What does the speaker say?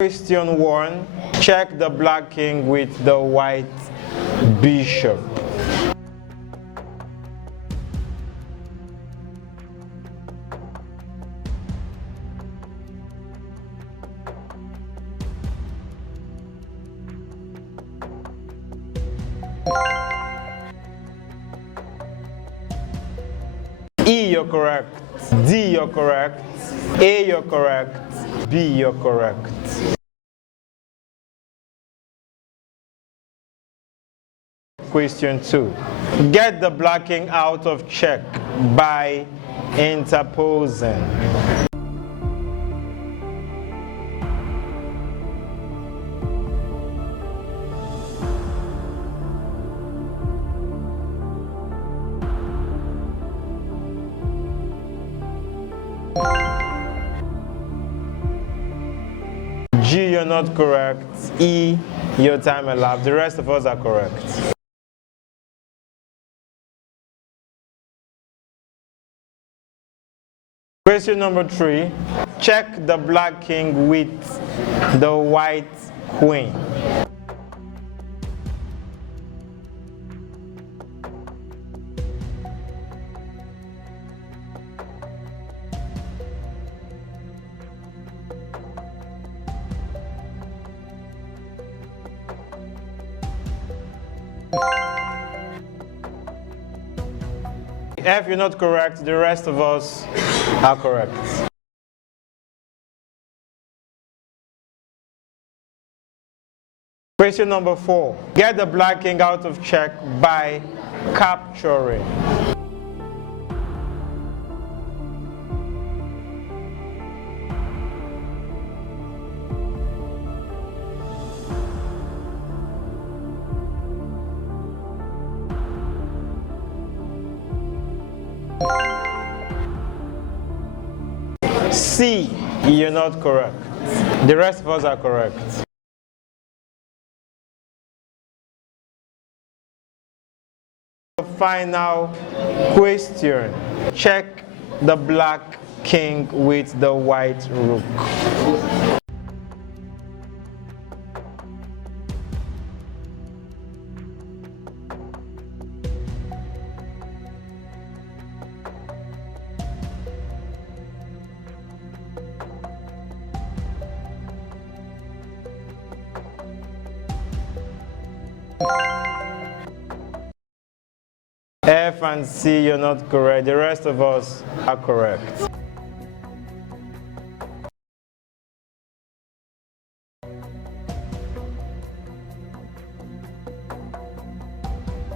Question 1. Check the black king with the white bishop. E, you're correct. D, you're correct. A, you're correct. B, you're correct. Question 2. Get the black king out of check by interposing. G, you're not correct. E, your time elapsed. The rest of us are correct. Question number 3. Check the black king with the white queen. F, you're not correct. The rest of us are correct. Question number 4. Get the black king out of check by capturing. C, you're not correct. The rest of us are correct. Final question. Check the black king with the white rook. F and C, you're not correct. The rest of us are correct.